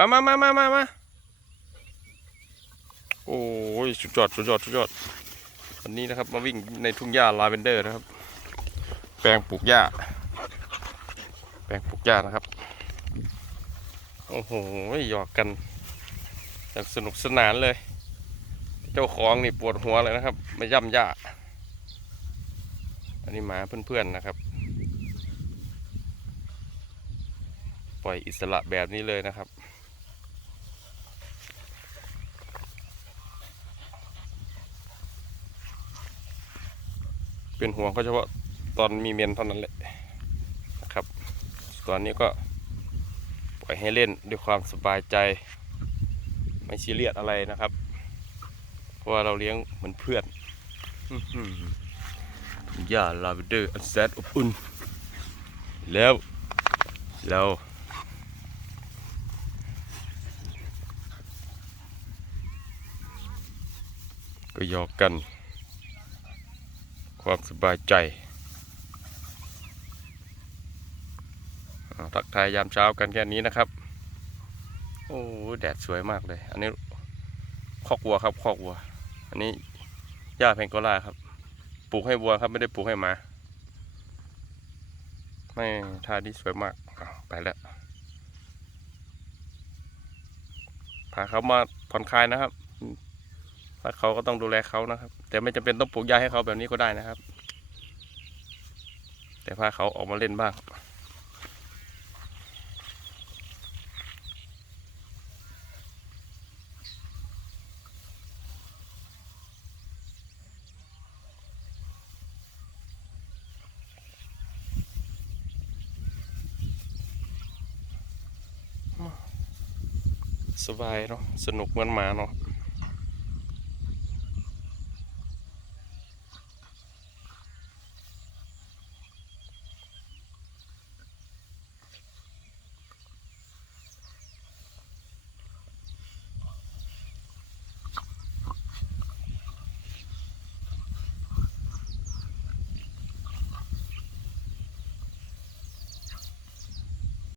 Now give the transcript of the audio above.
มามามามามามาโอ้ยสุดยอดสุดยอดสุดยอดวันนี้นะครับ มาวิ่งในทุ่งหญ้าลาเวนเดอร์นะครับ แปลงปลูกหญ้า แปลงปลูกหญ้านะครับ โอ้โหหยอกกันอย่างสนุกสนานเลย เจ้าของนี่ปวดหัวเลยนะครับ มาย่ำหญ้า อันนี้หมาเพื่อนๆนะครับ ปล่อยอิสระแบบนี้เลยนะครับ เป็นห่วงเขาเฉพาะตอนมีเมนเท่านั้นแหละนะครับ ตอนนี้ก็ปล่อยให้เล่นด้วยความสบายใจ ไม่ซีเรียสอะไรนะครับ เพราะว่าเราเลี้ยงเหมือนเพื่อนอื้อหือย่าลาเวนเดอร์อันแสนอบอุ่น แล้วแล้วก็ยอกกัน ความสบายใจทักทายยามเช้ากันแค่นี้นะครับ โอ้แดดสวยมากเลย อันนี้คอกวัวครับคอกวัว อันนี้หญ้าแพงโกล่าครับ ปลูกให้วัวครับไม่ได้ปลูกให้หมา ไม่ท่านี้สวยมาก ไปแล้ว พาเขามาผ่อนคลายนะครับ ถ้าเขาก็ต้องดูแลเขานะครับ แต่ไม่จำเป็นต้องปลูกหญ้าให้เขาแบบนี้ก็ได้นะครับ แต่พาเขาออกมาเล่นบ้างสบายเนาะสนุกเหมือนหมาเนาะ